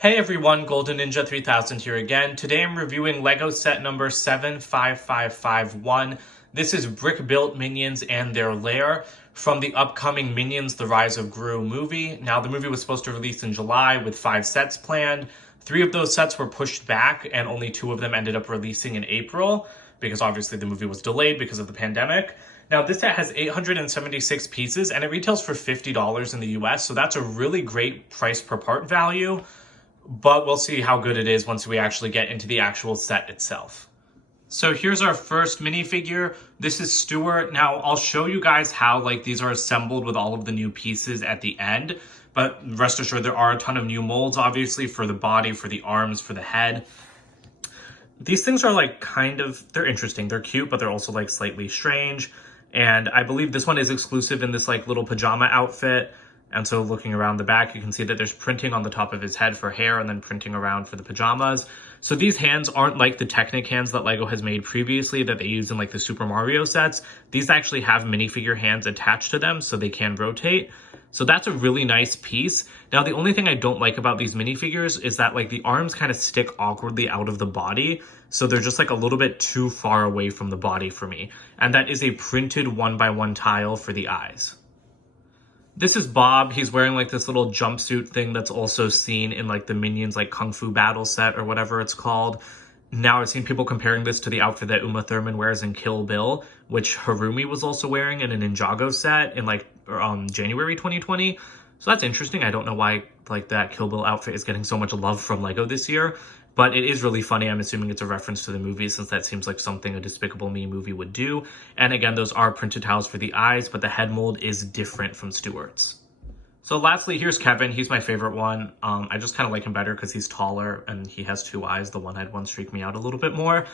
Hey everyone, Golden Ninja 3000 here again. Today I'm reviewing LEGO set number 75551. This is brick-built minions and their lair from the upcoming Minions: The Rise of Gru movie. Now, the movie was supposed to release in July with 5 sets planned. 3 of those sets were pushed back and only 2 of them ended up releasing in April because obviously the movie was delayed because of the pandemic. Now, this set has 876 pieces and it retails for $50 in the US, so that's a really great price per part value. But we'll see how good it is once we actually get into the actual set itself. So here's our first minifigure. This is Stuart. Now, I'll show you guys how these are assembled with all of the new pieces at the end. But rest assured, there are a ton of new molds, obviously, for the body, for the arms, for the head. These things are they're interesting. They're cute, but they're also slightly strange. And I believe this one is exclusive in this little pajama outfit. And so looking around the back, you can see that there's printing on the top of his head for hair and then printing around for the pajamas. So these hands aren't like the Technic hands that LEGO has made previously that they use in the Super Mario sets. These actually have minifigure hands attached to them so they can rotate. So that's a really nice piece. Now, the only thing I don't like about these minifigures is that the arms kind of stick awkwardly out of the body. So they're just a little bit too far away from the body for me. And that is a printed 1x1 tile for the eyes. This is Bob. He's wearing this little jumpsuit thing that's also seen in the Minions Kung Fu Battle set or whatever it's called. Now I've seen people comparing this to the outfit that Uma Thurman wears in Kill Bill, which Harumi was also wearing in an Ninjago set in January 2020. So that's interesting. I don't know why that Kill Bill outfit is getting so much love from LEGO this year. But it is really funny. I'm assuming it's a reference to the movie since that seems like something a Despicable Me movie would do. And again, those are printed tiles for the eyes, but the head mold is different from Stuart's. So lastly, here's Kevin. He's my favorite one. I just kind of like him better because he's taller and he has 2 eyes. The one-eyed ones freak me out a little bit more.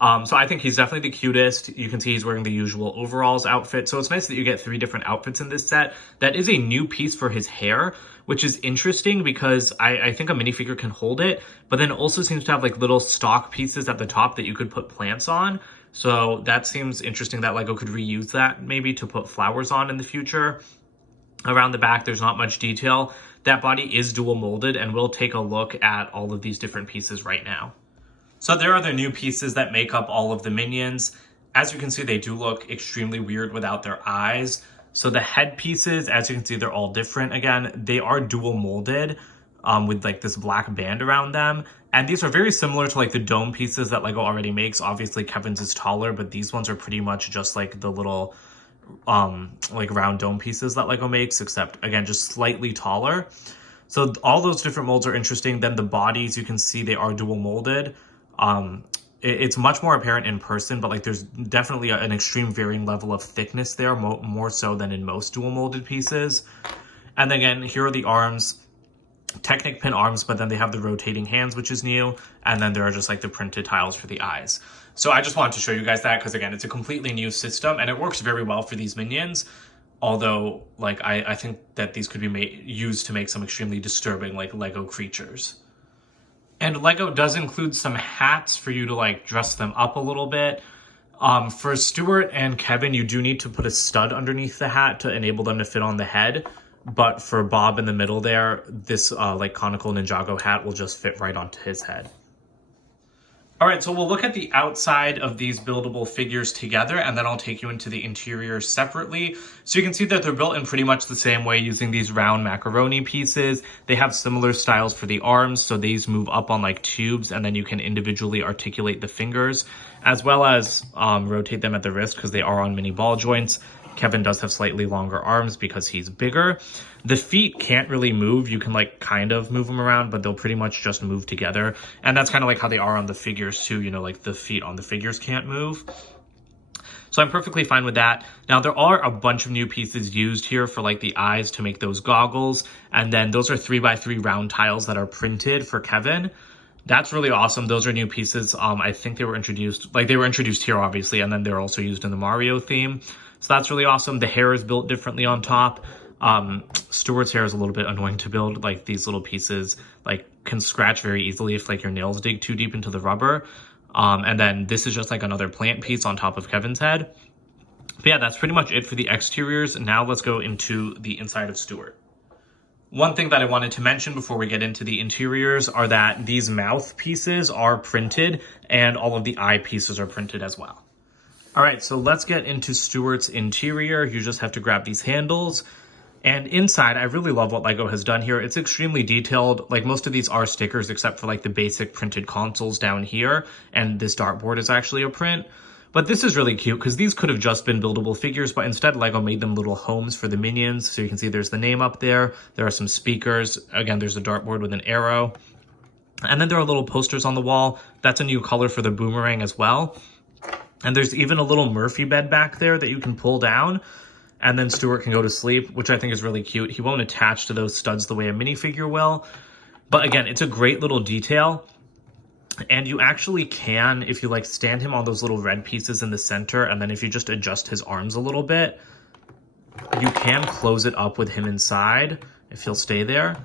So I think he's definitely the cutest. You can see he's wearing the usual overalls outfit. So it's nice that you get 3 different outfits in this set. That is a new piece for his hair, which is interesting because I think a minifigure can hold it, but then it also seems to have little stock pieces at the top that you could put plants on. So that seems interesting that LEGO could reuse that maybe to put flowers on in the future. Around the back, there's not much detail. That body is dual molded, and we'll take a look at all of these different pieces right now. So there are the new pieces that make up all of the minions. As you can see, they do look extremely weird without their eyes. So the head pieces, as you can see, they're all different. Again, they are dual molded with this black band around them. And these are very similar to the dome pieces that LEGO already makes. Obviously, Kevin's is taller, but these ones are pretty much just the little round dome pieces that LEGO makes, except again, just slightly taller. So all those different molds are interesting. Then the bodies, you can see they are dual molded. It's much more apparent in person, but there's definitely an extreme varying level of thickness there, more so than in most dual molded pieces. And then again, here are the arms, Technic pin arms, but then they have the rotating hands, which is new. And then there are just the printed tiles for the eyes. So I just wanted to show you guys that because again, it's a completely new system and it works very well for these minions. Although I think that these could be used to make some extremely disturbing LEGO creatures. And LEGO does include some hats for you to dress them up a little bit. For Stuart and Kevin, you do need to put a stud underneath the hat to enable them to fit on the head. But for Bob in the middle there, this conical Ninjago hat will just fit right onto his head. All right, so we'll look at the outside of these buildable figures together, and then I'll take you into the interior separately. So you can see that they're built in pretty much the same way using these round macaroni pieces. They have similar styles for the arms, so these move up on tubes, and then you can individually articulate the fingers, as well as rotate them at the wrist because they are on mini ball joints. Kevin does have slightly longer arms because he's bigger. The feet can't really move. You can kind of move them around, but they'll pretty much just move together. And that's kind of how they are on the figures too. The feet on the figures can't move. So I'm perfectly fine with that. Now there are a bunch of new pieces used here for the eyes to make those goggles. And then those are 3x3 round tiles that are printed for Kevin. That's really awesome. Those are new pieces. I think they were introduced, they were introduced here obviously, and then they're also used in the Mario theme. So that's really awesome. The hair is built differently on top. Stuart's hair is a little bit annoying to build. These little pieces can scratch very easily if your nails dig too deep into the rubber. And then this is just another plant piece on top of Kevin's head. But yeah, that's pretty much it for the exteriors. Now let's go into the inside of Stuart. One thing that I wanted to mention before we get into the interiors are that these mouth pieces are printed and all of the eye pieces are printed as well. All right, so let's get into Stuart's interior. You just have to grab these handles. And inside, I really love what LEGO has done here. It's extremely detailed. Like, most of these are stickers except for like the basic printed consoles down here. And this dartboard is actually a print. But this is really cute because these could have just been buildable figures, but instead LEGO made them little homes for the minions. So you can see there's the name up there. There are some speakers. Again, there's a dartboard with an arrow. And then there are little posters on the wall. That's a new color for the boomerang as well. And there's even a little Murphy bed back there that you can pull down. And then Stuart can go to sleep, which I think is really cute. He won't attach to those studs the way a minifigure will. But again, it's a great little detail. And you actually can, if you like, stand him on those little red pieces in the center, and then if you just adjust his arms a little bit, you can close it up with him inside if he'll stay there.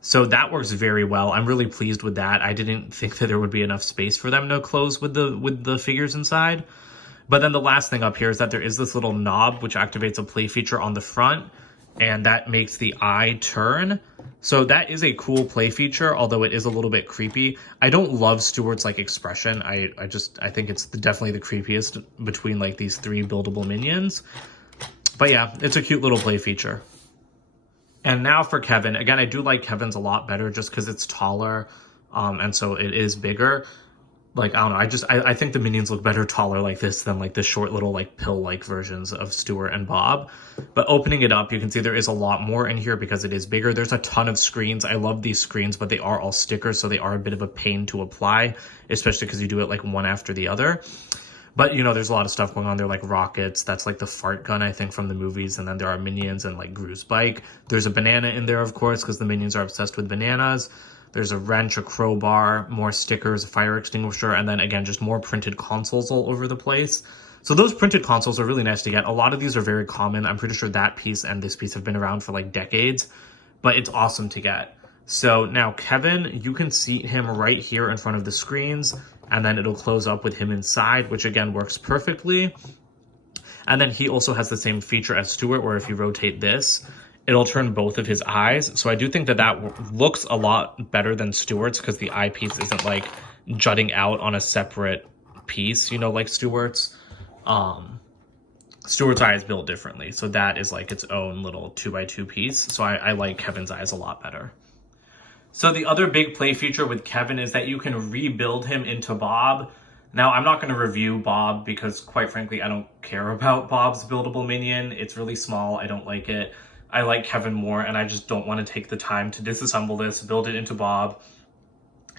So that works very well. I'm really pleased with that. I didn't think that there would be enough space for them to close with the figures inside. But then the last thing up here is that there is this little knob which activates a play feature on the front, and that makes the eye turn. So that is a cool play feature, although it is a little bit creepy. I don't love Stuart's like expression. I think it's definitely the creepiest between like these three buildable minions. But yeah, it's a cute little play feature. And now for Kevin. Again, I do like Kevin's a lot better just because it's taller, and so it is bigger. Like, I don't know, I think the minions look better taller like this than like the short little like pill-like versions of Stuart and Bob. But opening it up, you can see there is a lot more in here because it is bigger. There's a ton of screens. I love these screens, but they are all stickers, so they are a bit of a pain to apply, especially because you do it like one after the other. But, you know, there's a lot of stuff going on there, like rockets. That's like the fart gun, I think, from the movies. And then there are minions and like Gru's bike. There's a banana in there, of course, because the minions are obsessed with bananas. There's a wrench, a crowbar, more stickers, a fire extinguisher, and then again, just more printed consoles all over the place. So those printed consoles are really nice to get. A lot of these are very common. I'm pretty sure that piece and this piece have been around for like decades, but it's awesome to get. So now Kevin, you can seat him right here in front of the screens, and then it'll close up with him inside, which again works perfectly. And then he also has the same feature as Stuart, where if you rotate this, it'll turn both of his eyes. So I do think that that looks a lot better than Stuart's because the eye piece isn't like jutting out on a separate piece, you know, like Stuart's. Stuart's eye is built differently. So that is like its own little 2x2 piece. So I like Kevin's eyes a lot better. So the other big play feature with Kevin is that you can rebuild him into Bob. Now, I'm not going to review Bob because, quite frankly, I don't care about Bob's buildable minion. It's really small. I don't like it. I like Kevin more, and I just don't want to take the time to disassemble this, build it into Bob,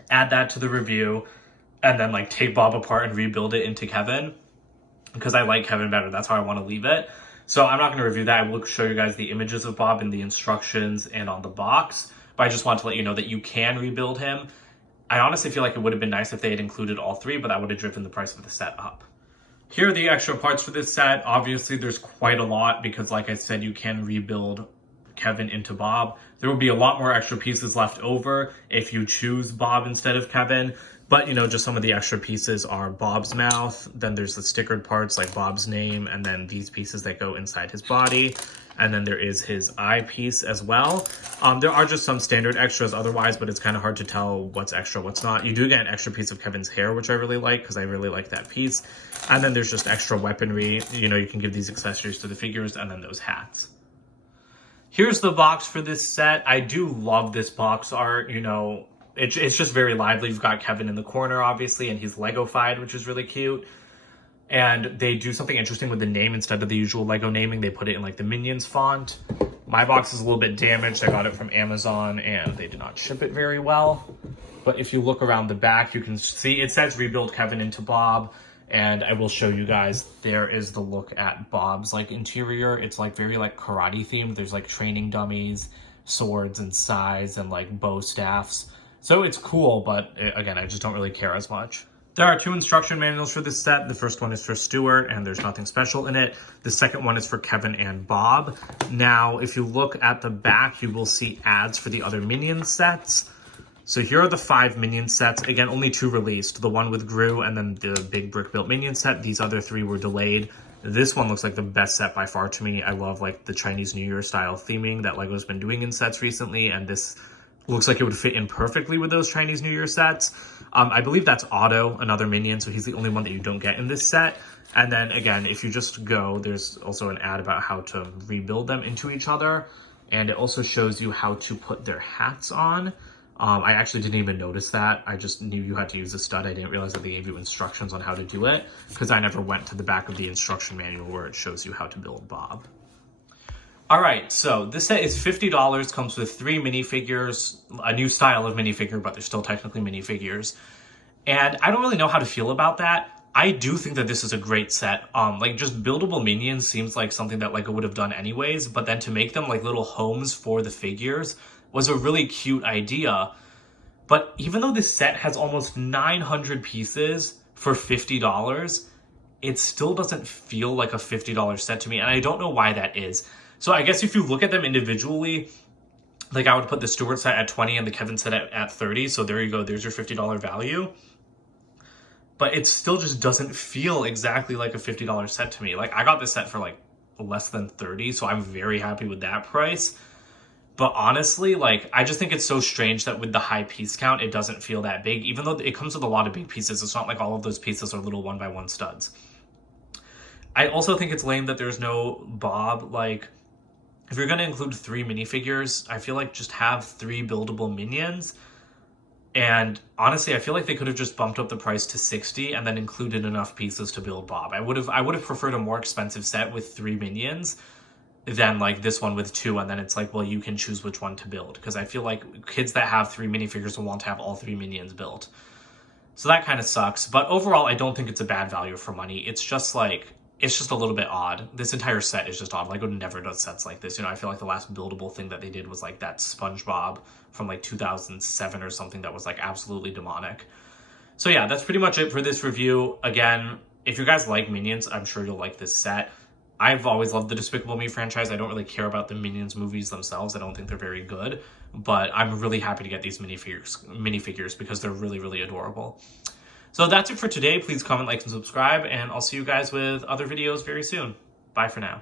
add that to the review, and then like take Bob apart and rebuild it into Kevin, because I like Kevin better. That's how I want to leave it. So I'm not going to review that. I will show you guys the images of Bob in the instructions and on the box, but I just want to let you know that you can rebuild him. I honestly feel like it would have been nice if they had included all three, but that would have driven the price of the set up. Here are the extra parts for this set. Obviously, there's quite a lot because, like I said, you can rebuild Kevin into Bob. There will be a lot more extra pieces left over if you choose Bob instead of Kevin. But, you know, just some of the extra pieces are Bob's mouth. Then there's the stickered parts like Bob's name, and then these pieces that go inside his body. And then there is his eye piece as well. There are just some standard extras otherwise, but it's kind of hard to tell what's extra, what's not. You do get an extra piece of Kevin's hair, which I really like because I really like that piece. And then there's just extra weaponry. You know, you can give these accessories to the figures, and then those hats. Here's the box for this set. I do love this box art. You know, it's just very lively. You've got Kevin in the corner, obviously, and he's Lego-fied, which is really cute. And they do something interesting with the name. Instead of the usual Lego naming, they put it in like the Minions font. My box is a little bit damaged. I got it from Amazon and they did not ship it very well. But if you look around the back, you can see it says rebuild Kevin into Bob. And I will show you guys, there is the look at Bob's like interior. It's like very like karate themed. There's like training dummies, swords and scythes and like bow staffs. So it's cool, but again, I just don't really care as much. There are two instruction manuals for this set. The first one is for Stuart, and there's nothing special in it. The second one is for Kevin and Bob. Now, if you look at the back, you will see ads for the other Minion sets. So here are the 5 Minion sets. Again, only 2 released. The one with Gru and then the big brick-built Minion set. These other 3 were delayed. This one looks like the best set by far to me. I love like the Chinese New Year style theming that LEGO's been doing in sets recently, and this looks like it would fit in perfectly with those Chinese New Year sets. I believe that's Otto, another minion, so he's the only one that you don't get in this set. And then again, if you just go, there's also an ad about how to rebuild them into each other, and it also shows you how to put their hats on. I actually didn't even notice that. I just knew you had to use a stud. I didn't realize that they gave you instructions on how to do it because I never went to the back of the instruction manual where it shows you how to build Bob. All right, so this set is $50, comes with 3 minifigures, a new style of minifigure, but they're still technically minifigures. And I don't really know how to feel about that. I do think that this is a great set. Like just buildable minions seems like something that LEGO would have done anyways, but then to make them like little homes for the figures was a really cute idea. But even though this set has almost 900 pieces for $50, it still doesn't feel like a $50 set to me, and I don't know why that is. So I guess if you look at them individually, like I would put the Stuart set at 20 and the Kevin set at 30, so there you go, there's your $50 value. But it still just doesn't feel exactly like a $50 set to me. Like I got this set for like less than 30, so I'm very happy with that price. But honestly, like, I just think it's so strange that with the high piece count, it doesn't feel that big. Even though it comes with a lot of big pieces, it's not like all of those pieces are little 1x1 studs. I also think it's lame that there's no Bob. Like, if you're going to include 3 minifigures, I feel like just have 3 buildable minions. And honestly, I feel like they could have just bumped up the price to $60 and then included enough pieces to build Bob. I would have preferred a more expensive set with 3 minions than like this one with 2, and then it's like, well, you can choose which one to build, because I feel like kids that have 3 minifigures will want to have all 3 minions built. So that kind of sucks, but overall I don't think it's a bad value for money. It's just like, it's just a little bit odd. This entire set is just odd. LEGO never does sets like this. You know, I feel like the last buildable thing that they did was like that SpongeBob from like 2007 or something that was like absolutely demonic. So yeah, that's pretty much it for this review. Again, if you guys like Minions, I'm sure you'll like this set. I've always loved the Despicable Me franchise. I don't really care about the Minions movies themselves. I don't think they're very good, but I'm really happy to get these minifigures because they're really, really adorable. So that's it for today. Please comment, like, and subscribe, and I'll see you guys with other videos very soon. Bye for now.